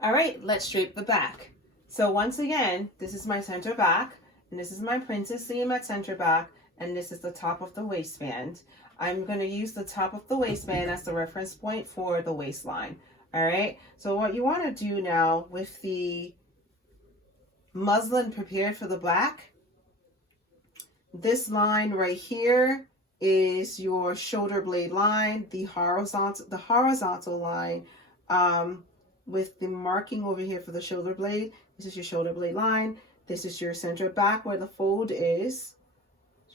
All right, let's drape the back. So once again, this is my center back, and this is my princess seam at center back, and this is the top of the waistband. I'm going to use the top of the waistband as the reference point for the waistline. All right, so what you want to do now with the muslin prepared for the back, this line right here is your shoulder blade line, the horizontal line with the marking over here for the shoulder blade. This is your shoulder blade line. This is your center back where the fold is.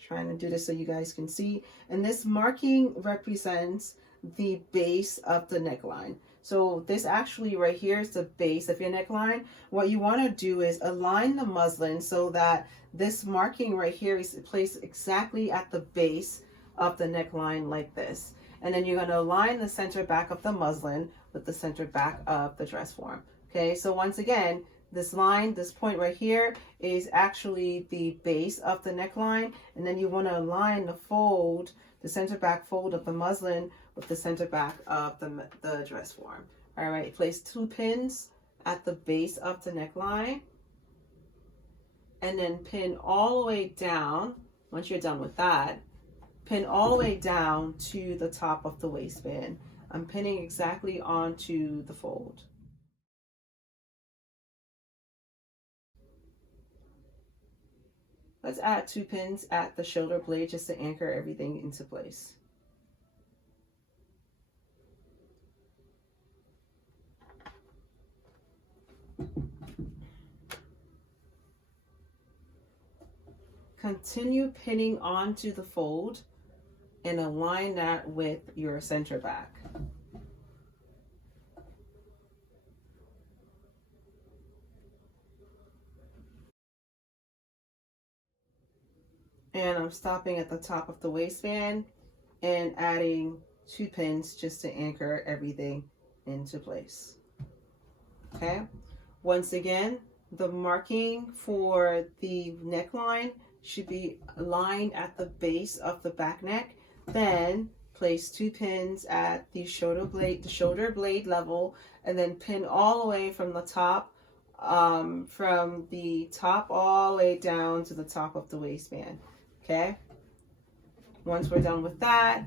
Trying to do this so you guys can see. And this marking represents the base of the neckline. So this actually right here is the base of your neckline. What you want to do is align the muslin so that this marking right here is placed exactly at the base of the neckline like this. And then you're going to align the center back of the muslin with the center back of the dress form. Okay, so once again, this line, this point right here is actually the base of the neckline, and then you want to align the fold, the center back fold of the muslin with the center back of the dress form. All right, place 2 pins at the base of the neckline, and then pin all the way down. Once you're done with that, pin all the way down to the top of the waistband. I'm pinning exactly onto the fold. Let's add 2 pins at the shoulder blade just to anchor everything into place. Continue pinning onto the fold and align that with your center back. And I'm stopping at the top of the waistband and adding 2 pins just to anchor everything into place. Okay, once again, the marking for the neckline should be aligned at the base of the back neck. Then place 2 pins at the shoulder blade level, and then pin all the way from the top, all the way down to the top of the waistband. Okay, once we're done with that,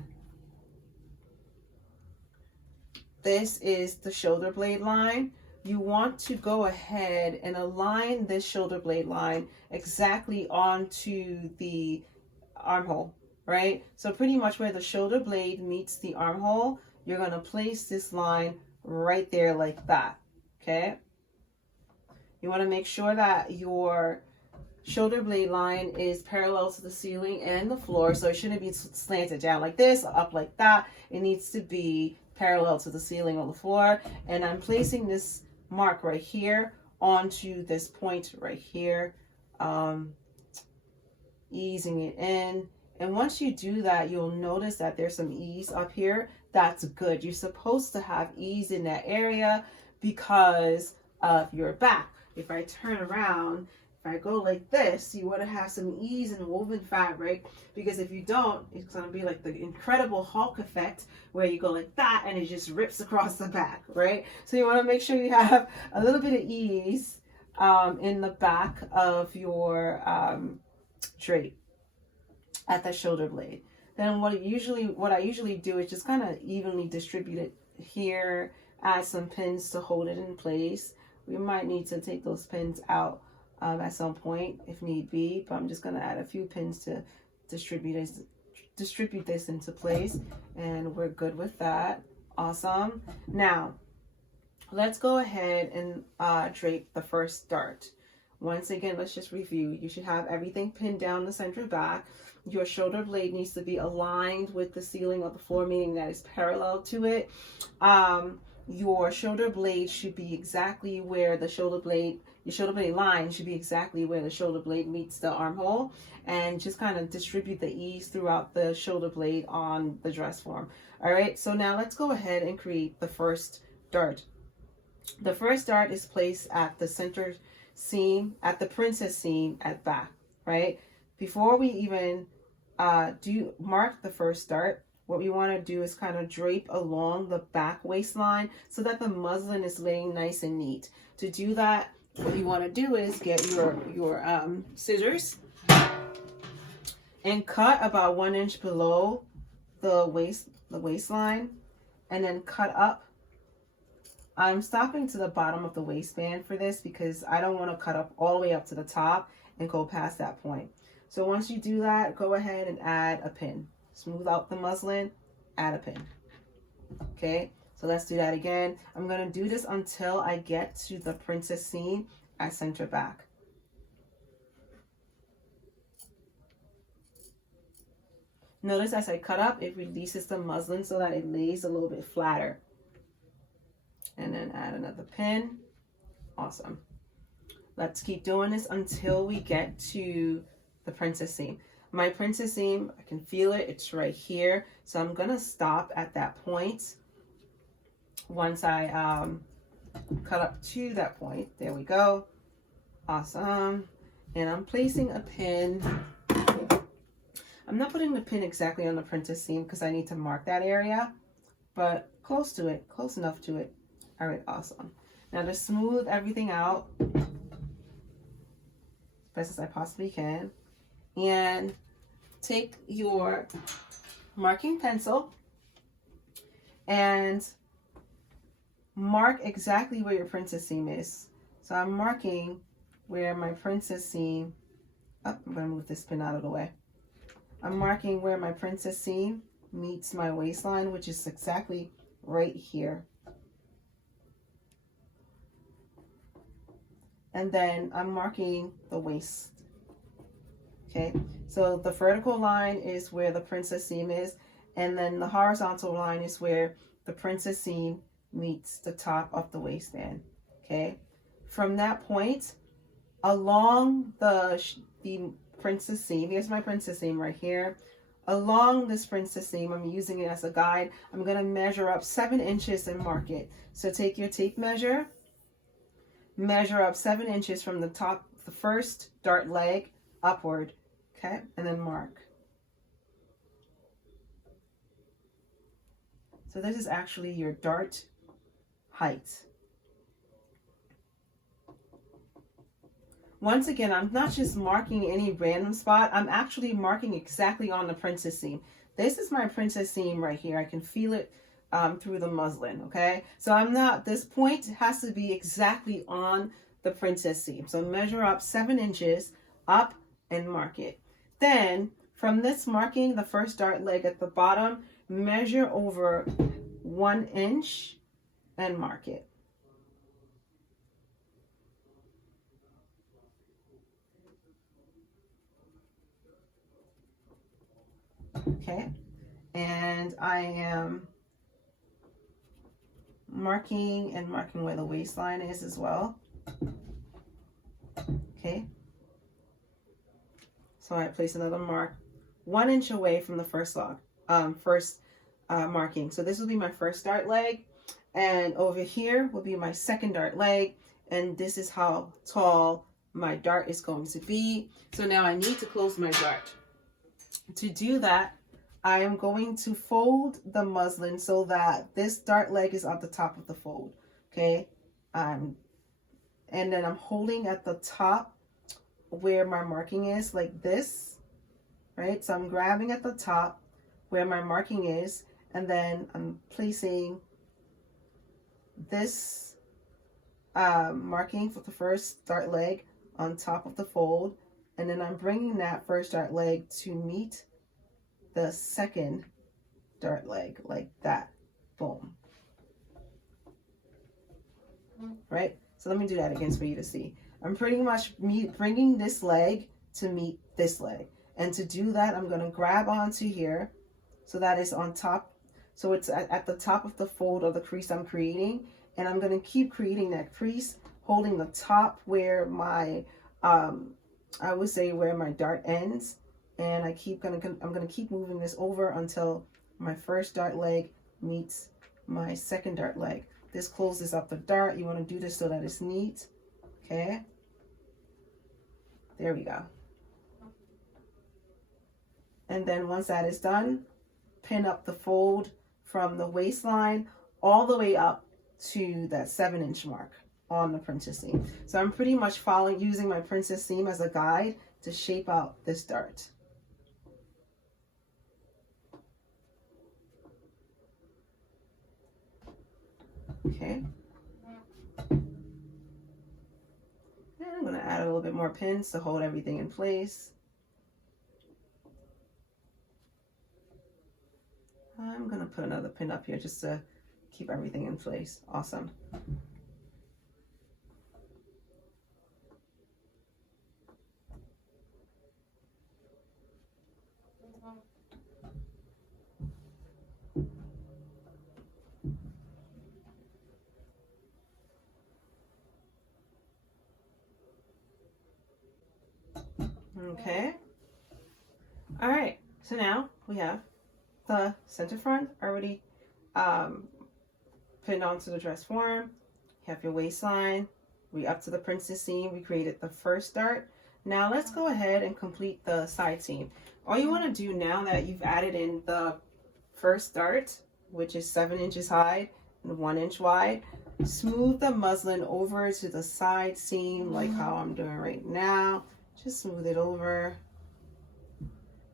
this is the shoulder blade line. You want to go ahead and align this shoulder blade line exactly onto the armhole, right? So pretty much where the shoulder blade meets the armhole, you're going to place this line right there like that. Okay, you want to make sure that your shoulder blade line is parallel to the ceiling and the floor, so it shouldn't be slanted down like this or up like that. It needs to be parallel to the ceiling or the floor. And I'm placing this mark right here onto this point right here, easing it in. And once you do that, you'll notice that there's some ease up here. That's good. You're supposed to have ease in that area because of your back. If I turn around, if I go like this, you want to have some ease in woven fabric, because if you don't, it's going to be like the Incredible Hulk effect where you go like that and it just rips across the back, right? So you want to make sure you have a little bit of ease in the back of your drape at the shoulder blade. Then what I usually do is just kind of evenly distribute it here, add some pins to hold it in place. We might need to take those pins out at some point if need be, but I'm just going to add a few pins to distribute this into place, and we're good with that. Awesome. Now let's go ahead and drape the first dart. Once again, let's just review. You should have everything pinned down the center back. Your shoulder blade needs to be aligned with the ceiling or the floor, meaning that it's parallel to it. Your shoulder blade should be exactly where your shoulder blade line should be exactly where the shoulder blade meets the armhole, and just kind of distribute the ease throughout the shoulder blade on the dress form. All right, so now let's go ahead and create the first dart. The first dart is placed at the center seam, at the princess seam at back, right? Before we even mark the first dart, what we want to do is kind of drape along the back waistline so that the muslin is laying nice and neat. To do that, what you want to do is get your scissors and cut about 1 inch below the waistline, and then cut up. I'm stopping to the bottom of the waistband for this because I don't want to cut up all the way up to the top and go past that point. So once you do that, go ahead and add a pin. Smooth out the muslin, add a pin. Okay, so let's do that again. I'm going to do this until I get to the princess seam at center back. Notice as I cut up, it releases the muslin so that it lays a little bit flatter. And then add another pin. Awesome. Let's keep doing this until we get to the princess seam. My princess seam, I can feel it, it's right here. So I'm gonna stop at that point once I cut up to that point. There we go. Awesome. And I'm placing a pin. I'm not putting the pin exactly on the princess seam because I need to mark that area, but close to it, close enough to it. All right, awesome. Now to smooth everything out as best as I possibly can, and take your marking pencil and mark exactly where your princess seam is. So I'm marking where my princess seam, I'm gonna move this pin out of the way. I'm marking where my princess seam meets my waistline, which is exactly right here. And then I'm marking the waist. Okay, so the vertical line is where the princess seam is, and then the horizontal line is where the princess seam meets the top of the waistband. Okay, from that point along the princess seam, here's my princess seam right here. Along this princess seam, I'm using it as a guide. I'm going to measure up 7 inches and mark it. So take your tape measure, measure up 7 inches from the top, the first dart leg upward, okay, and then mark. So this is actually your dart height. Once again, I'm not just marking any random spot. I'm actually marking exactly on the princess seam. This is my princess seam right here. I can feel it through the muslin, okay? So I'm not, this point has to be exactly on the princess seam. So measure up 7 inches up and mark it. Then from this marking, the first dart leg at the bottom, measure over 1 inch and mark it. Okay, and I am marking where the waistline is as well. Okay, so I place another mark 1 inch away from the first marking. So this will be my first dart leg, and over here will be my second dart leg, and this is how tall my dart is going to be. So now I need to close my dart. To do that, I am going to fold the muslin so that this dart leg is at the top of the fold, okay? And then I'm holding at the top where my marking is, like this, right? So I'm grabbing at the top where my marking is, and then I'm placing this marking for the first dart leg on top of the fold, and then I'm bringing that first dart leg to meet the second dart leg, like that. Boom. Right? So let me do that again for you to see. I'm pretty much bringing this leg to meet this leg. And to do that, I'm going to grab onto here so that it's on top. So it's at the top of the fold of the crease I'm creating. And I'm going to keep creating that crease, holding the top where my, I would say where my dart ends. And I'm going to keep moving this over until my first dart leg meets my second dart leg. This closes up the dart. You want to do this so that it's neat. Okay. There we go. And then once that is done, pin up the fold from the waistline all the way up to that 7-inch mark on the princess seam. So I'm pretty much using my princess seam as a guide to shape out this dart. Okay. And I'm going to add a little bit more pins to hold everything in place. I'm going to put another pin up here just to keep everything in place. Awesome. Okay. All right. So now we have the center front already pinned onto the dress form. You have your waistline. We up to the princess seam. We created the first dart. Now let's go ahead and complete the side seam. All you want to do now that you've added in the first dart, which is 7 inches high and 1 inch wide, smooth the muslin over to the side seam like how I'm doing right now. Just smooth it over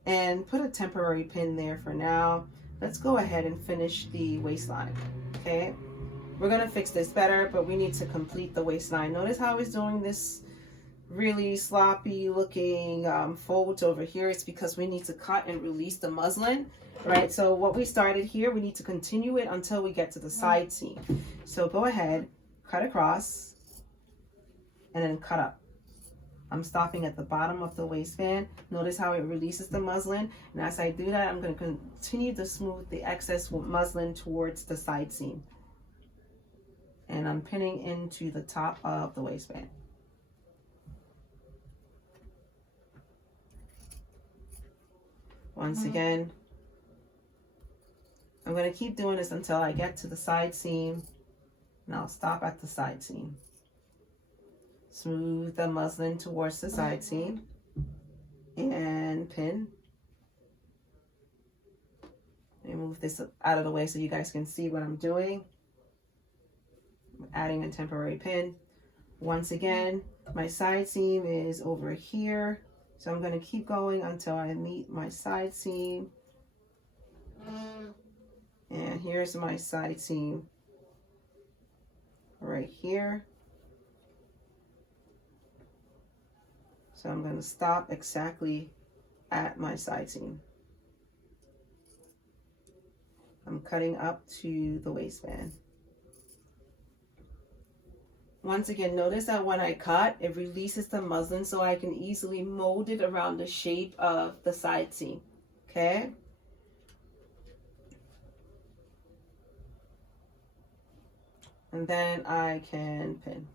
and put a temporary pin there for now. Let's go ahead and finish the waistline. Okay, we're gonna fix this better, but we need to complete the waistline. Notice how he's doing this really sloppy looking folds over here. It's because we need to cut and release the muslin, right? So what we started here, we need to continue it until we get to the side seam. So go ahead, cut across, and then cut up. I'm stopping at the bottom of the waistband. Notice how it releases the muslin. And as I do that, I'm going to continue to smooth the excess muslin towards the side seam. And I'm pinning into the top of the waistband. Once again, I'm going to keep doing this until I get to the side seam. And I'll stop at the side seam. Smooth the muslin towards the side seam and pin. Let me move this out of the way so you guys can see what I'm doing. I'm adding a temporary pin. Once again, my side seam is over here. So I'm going to keep going until I meet my side seam. And here's my side seam right here. So I'm going to stop exactly at my side seam. I'm cutting up to the waistband. Once again, notice that when I cut, it releases the muslin so I can easily mold it around the shape of the side seam. Okay? And then I can pin.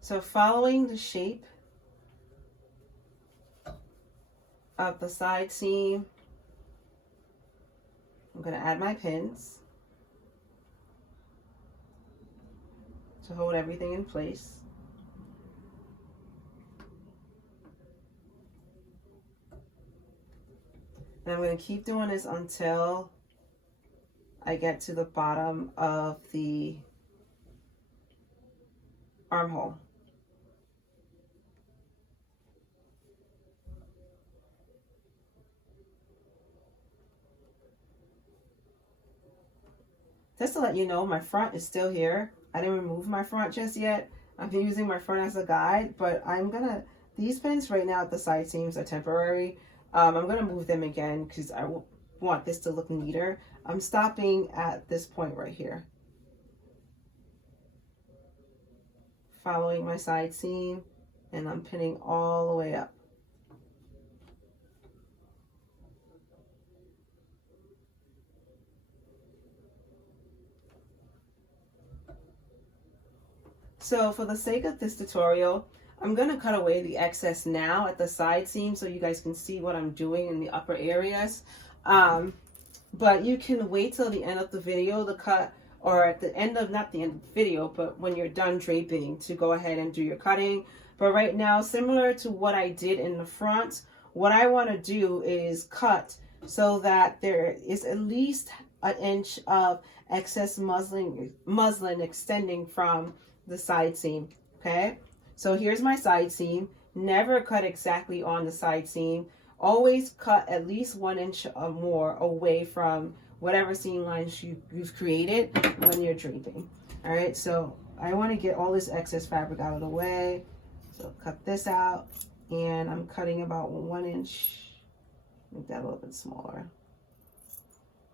So following the shape of the side seam, I'm going to add my pins to hold everything in place. And I'm going to keep doing this until I get to the bottom of the armhole. Just to let you know, my front is still here. I didn't remove my front just yet. I'm using my front as a guide, but these pins right now at the side seams are temporary. I'm gonna move them again because I want this to look neater. I'm stopping at this point right here. Following my side seam, and I'm pinning all the way up. So for the sake of this tutorial, I'm going to cut away the excess now at the side seam so you guys can see what I'm doing in the upper areas. But you can wait till the end of the video to cut, or at the end of, not the end of the video, but when you're done draping, to go ahead and do your cutting. But right now, similar to what I did in the front, what I want to do is cut so that there is at least an inch of excess muslin extending from the side seam. Okay, so here's my side seam. Never cut exactly on the side seam. Always cut at least 1 inch or more away from whatever seam lines you've created when you're draping. All right, so I want to get all this excess fabric out of the way. So cut this out, and I'm cutting about 1 inch, make that a little bit smaller,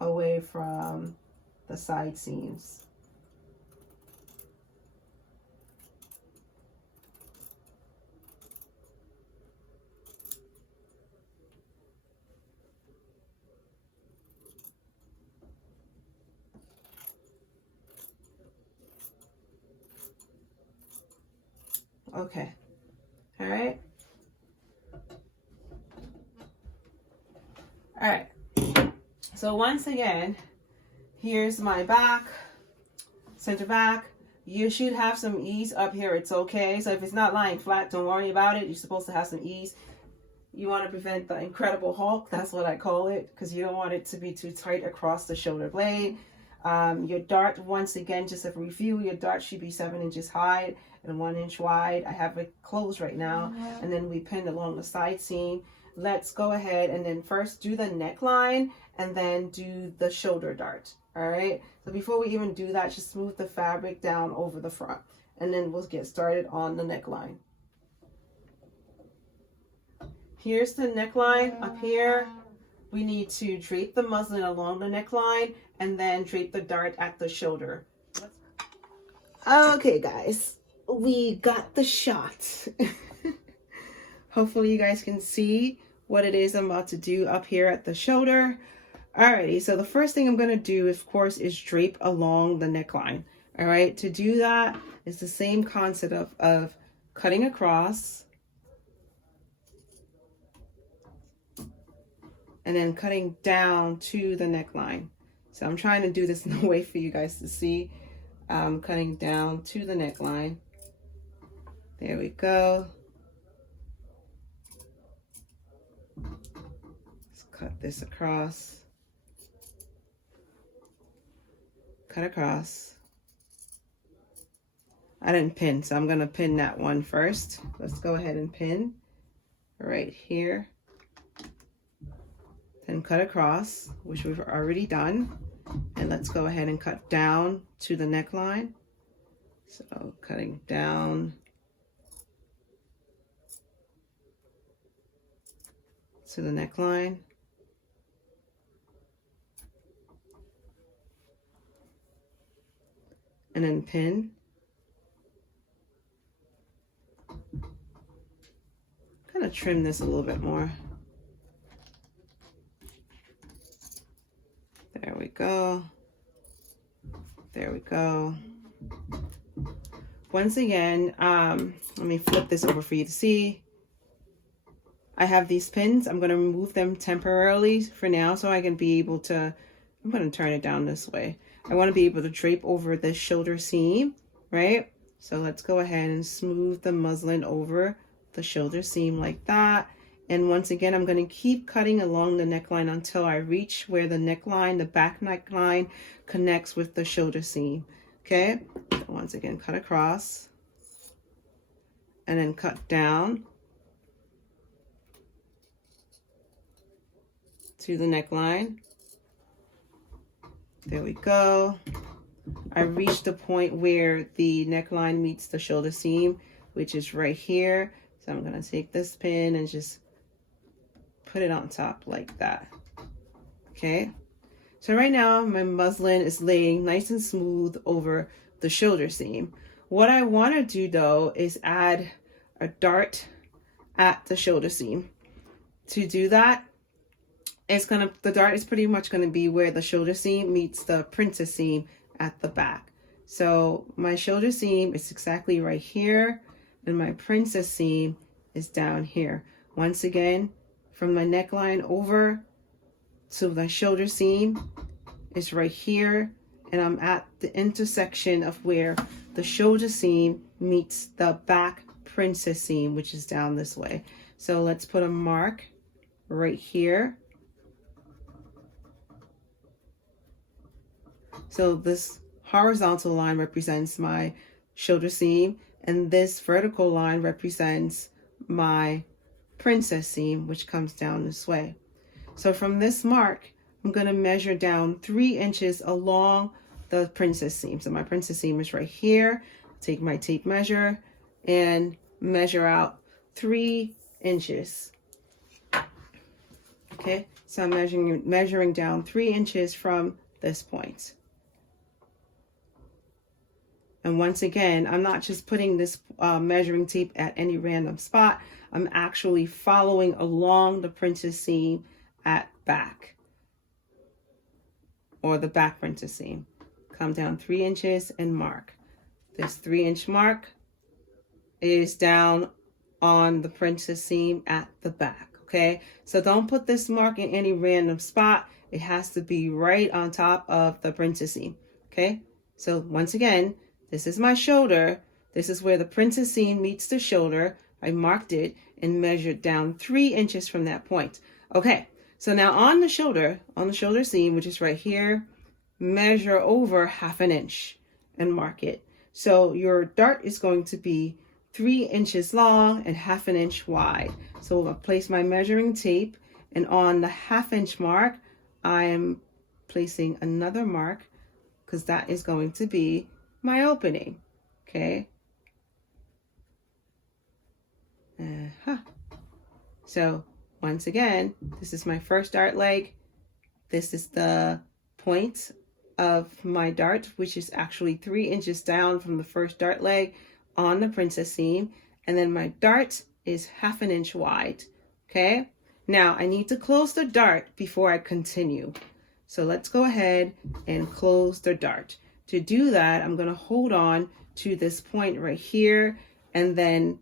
away from the side seams. Okay, all right. All right, so once again, here's my back, center back. You should have some ease up here, it's okay. So if it's not lying flat, don't worry about it. You're supposed to have some ease. You want to prevent the Incredible Hulk, that's what I call it, because you don't want it to be too tight across the shoulder blade. Your dart, once again, just a review, your dart should be 7 inches high and 1 inch wide. I have it closed right now, and then we pinned along the side seam. Let's go ahead and then first do the neckline and then do the shoulder dart. All right, so before we even do that, just smooth the fabric down over the front, and then we'll get started on the neckline. Here's the neckline up here. We need to drape the muslin along the neckline and then drape the dart at the shoulder. Okay, guys, we got the shot. Hopefully you guys can see what it is I'm about to do up here at the shoulder. Alrighty, so the first thing I'm going to do, of course, is drape along the neckline. All right, to do that is the same concept of cutting across and then cutting down to the neckline. So I'm trying to do this in a way for you guys to see. Cutting down to the neckline. There we go. Let's cut this across. Cut across. I didn't pin, so I'm gonna pin that one first. Let's go ahead and pin right here. Then cut across, which we've already done. And let's go ahead and cut down to the neckline. So cutting down to the neckline. And then pin. Kind of trim this a little bit more. There we go. There we go. Once again, let me flip this over for you to see. I have these pins. I'm going to remove them temporarily for now so I can be able to, I'm going to turn it down this way. I want to be able to drape over the shoulder seam, right? So let's go ahead and smooth the muslin over the shoulder seam like that. And once again, I'm going to keep cutting along the neckline until I reach where the neckline, the back neckline, connects with the shoulder seam. Okay, so once again, cut across and then cut down to the neckline. There we go. I reached the point where the neckline meets the shoulder seam, which is right here. So I'm going to take this pin and just put it on top like that. Okay, so right now my muslin is laying nice and smooth over the shoulder seam. What I want to do though is add a dart at the shoulder seam. To do that, the dart is pretty much going to be where the shoulder seam meets the princess seam at the back. So my shoulder seam is exactly right here, and my princess seam is down here. Once again, from my neckline over to the shoulder seam is right here, and I'm at the intersection of where the shoulder seam meets the back princess seam, which is down this way. So let's put a mark right here. So this horizontal line represents my shoulder seam, and this vertical line represents my princess seam, which comes down this way. So from this mark, I'm going to measure down 3 inches along the princess seam. So my princess seam is right here. Take my tape measure and measure out 3 inches. Okay, so I'm measuring down 3 inches from this point. And once again, I'm not just putting this measuring tape at any random spot. I'm actually following along the princess seam at back, or the back princess seam. Come down 3 inches and mark. This 3-inch mark is down on the princess seam at the back, okay? So don't put this mark in any random spot. It has to be right on top of the princess seam, okay? So once again, this is my shoulder. This is where the princess seam meets the shoulder. I marked it and measured down 3 inches from that point. Okay, so now on the shoulder seam, which is right here, measure over 1/2 inch and mark it. So your dart is going to be 3 inches long and 1/2 inch wide. So I'll place my measuring tape, and on the 1/2 inch mark, I am placing another mark, because that is going to be my opening, okay? So once again, this is my first dart leg. This is the point of my dart, which is actually 3 inches down from the first dart leg on the princess seam. And then my dart is 1/2 inch wide, okay? Now I need to close the dart before I continue. So let's go ahead and close the dart. To do that, I'm going to hold on to this point right here and then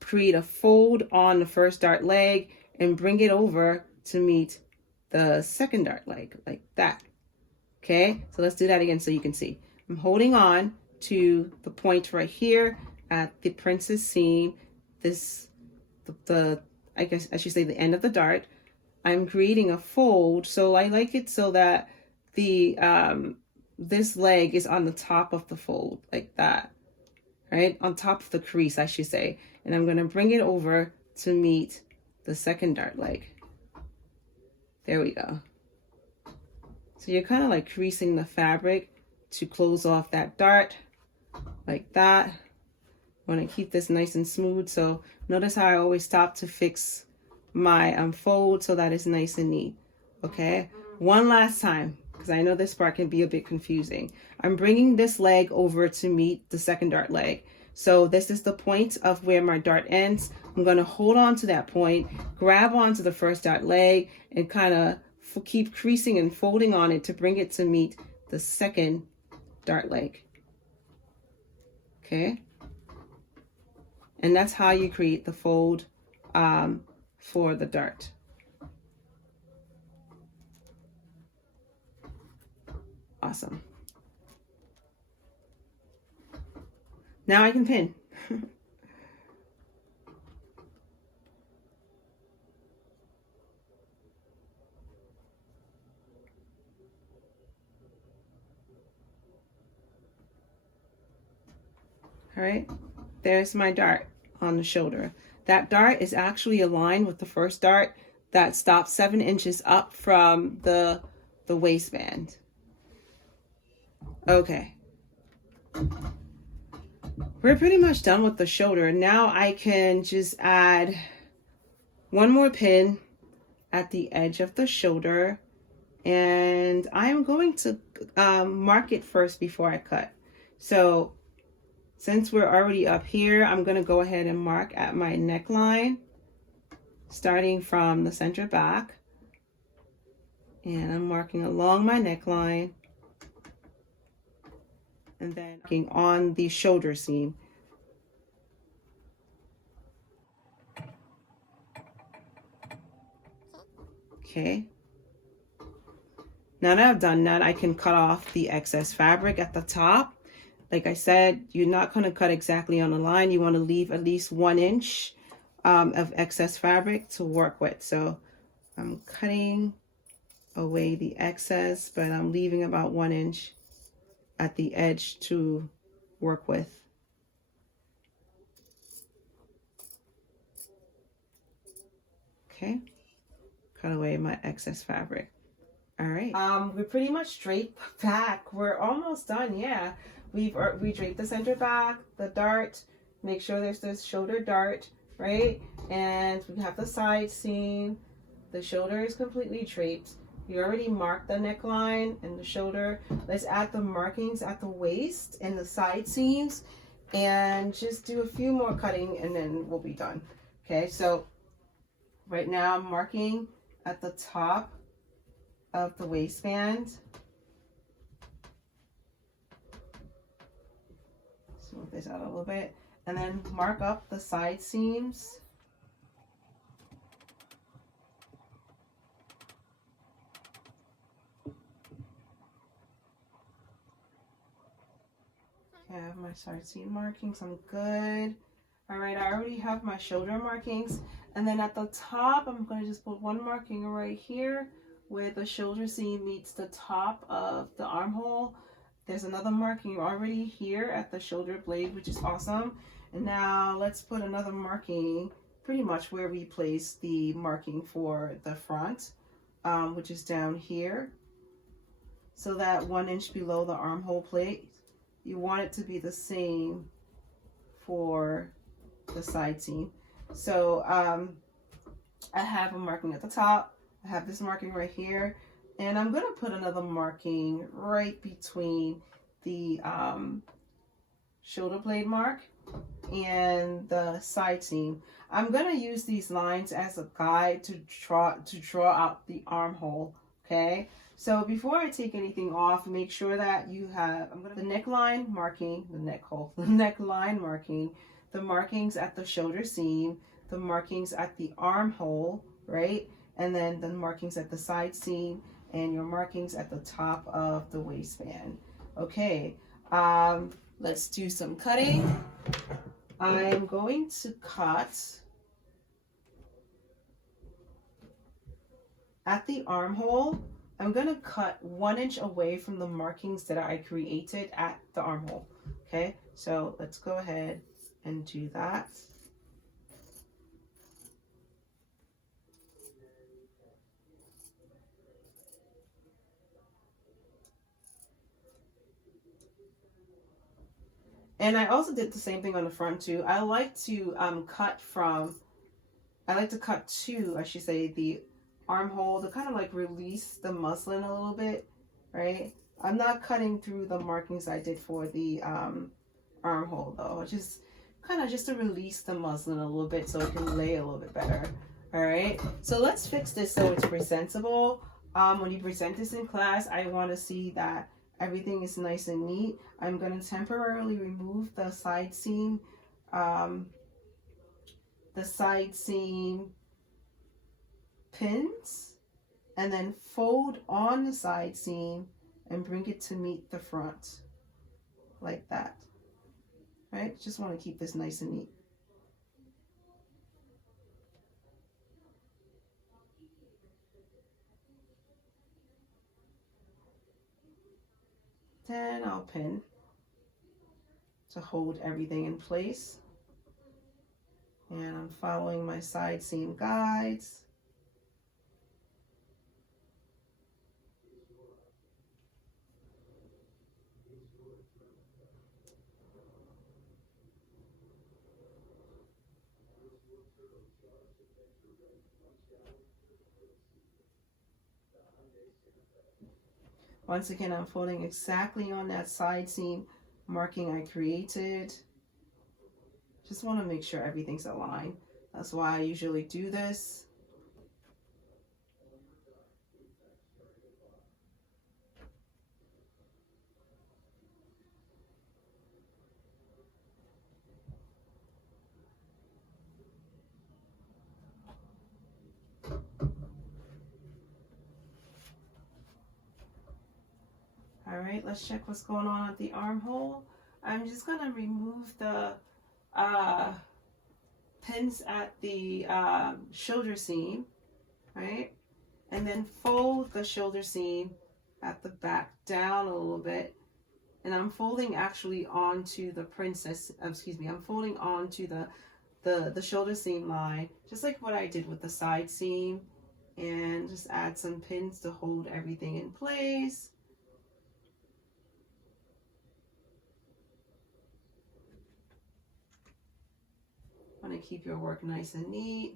create a fold on the first dart leg and bring it over to meet the second dart leg, like that. Okay, so let's do that again so you can see. I'm holding on to the point right here at the princess seam, I guess I should say the end of the dart. I'm creating a fold, so I like it so that the this leg is on the top of the fold, like that, right? On top of the crease, I should say. And I'm going to bring it over to meet the second dart leg. There we go. So you're kind of like creasing the fabric to close off that dart, like that. I want to keep this nice and smooth. So notice how I always stop to fix my fold so that it's nice and neat. Okay, one last time, because I know this part can be a bit confusing. I'm bringing this leg over to meet the second dart leg. So this is the point of where my dart ends. I'm going to hold on to that point, grab onto the first dart leg, and kind of keep creasing and folding on it to bring it to meet the second dart leg. Okay. And that's how you create the fold for the dart. Awesome. Now I can pin. All right, there's my dart on the shoulder. That dart is actually aligned with the first dart that stops 7 inches up from the waistband. Okay. We're pretty much done with the shoulder. Now I can just add one more pin at the edge of the shoulder, and I'm going to mark it first before I cut. So since we're already up here, I'm going to go ahead and mark at my neckline, starting from the center back, and I'm marking along my neckline, and then marking on the shoulder seam. Okay. Now that I've done that, I can cut off the excess fabric at the top. Like I said, you're not going to cut exactly on the line. You want to leave at least 1 inch of excess fabric to work with. So I'm cutting away the excess, but I'm leaving about 1 inch at the edge to work with. Okay, cut away my excess fabric. All right. We pretty much drape back. We're almost done. Yeah, we draped the center back, the dart. Make sure there's this shoulder dart, right? And we have the side seam. The shoulder is completely draped. You already marked the neckline and the shoulder. Let's add the markings at the waist and the side seams, and just do a few more cutting, and then we'll be done. Okay, so right now I'm marking at the top of the waistband. Smooth this out a little bit, and then mark up the side seams. Okay, I have my side seam markings. I'm good. All right, I already have my shoulder markings, and then at the top I'm going to just put one marking right here where the shoulder seam meets the top of the armhole. There's another marking already here at the shoulder blade, which is awesome. And now let's put another marking pretty much where we placed the marking for the front, which is down here. So that 1 inch below the armhole plate, you want it to be the same for the side seam. So I have a marking at the top. I have this marking right here, and I'm going to put another marking right between the shoulder blade mark and the side seam. I'm going to use these lines as a guide to draw out the armhole. Okay, so before I take anything off, make sure that you have the neckline marking, the neck hole, the neckline marking, the markings at the shoulder seam, the markings at the armhole, right? And then the markings at the side seam, and your markings at the top of the waistband. Okay, let's do some cutting. I'm going to cut at the armhole. I'm going to cut 1 inch away from the markings that I created at the armhole. Okay, so let's go ahead and do that. And I also did the same thing on the front too. I like to cut to, I should say, the armhole to kind of like release the muslin a little bit, right? I'm not cutting through the markings I did for the armhole though. Just kind of just to release the muslin a little bit so it can lay a little bit better. All right, so let's fix this so it's presentable. When you present this in class, I want to see that everything is nice and neat. I'm going to temporarily remove the side seam pins, and then fold on the side seam and bring it to meet the front like that. Right? Just want to keep this nice and neat. Then I'll pin to hold everything in place. And I'm following my side seam guides. Once again, I'm folding exactly on that side seam marking I created. Just want to make sure everything's aligned. That's why I usually do this. All right, let's check what's going on at the armhole. I'm just gonna remove the pins at the shoulder seam, right? And then fold the shoulder seam at the back down a little bit. And I'm folding actually onto the princess, excuse me, I'm folding onto the shoulder seam line, just like what I did with the side seam. And just add some pins to hold everything in place. Want to keep your work nice and neat.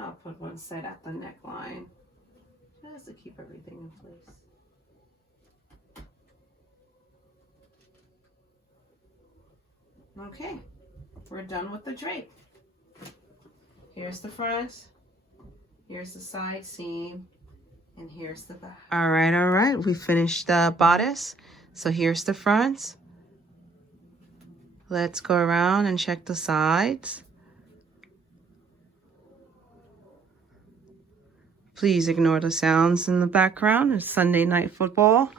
I'll put one side at the neckline just to keep everything in place. Okay, we're done with the drape. Here's the front, here's the side seam, and here's the back. All right, we finished the bodice. So here's the front. Let's go around and check the sides. Please ignore the sounds in the background. It's Sunday night football.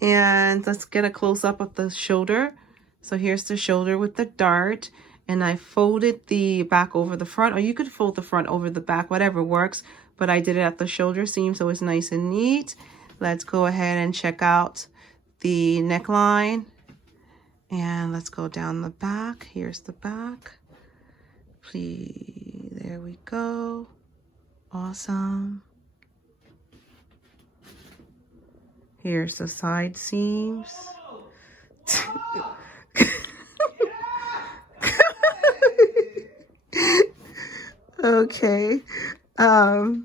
And let's get a close-up of the shoulder. So here's the shoulder with the dart. And I folded the back over the front. Or you could fold the front over the back, whatever works. But I did it at the shoulder seam, so it's nice and neat. Let's go ahead and check out the neckline. And let's go down the back. Here's the back. Please, there we go. Awesome. Here's the side seams. Okay.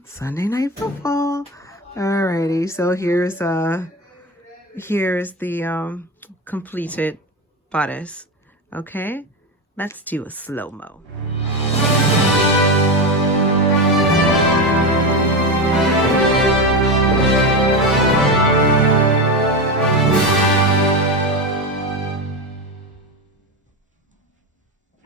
Sunday night football. Alrighty, so here's the completed bodice. Okay, let's do a slow-mo.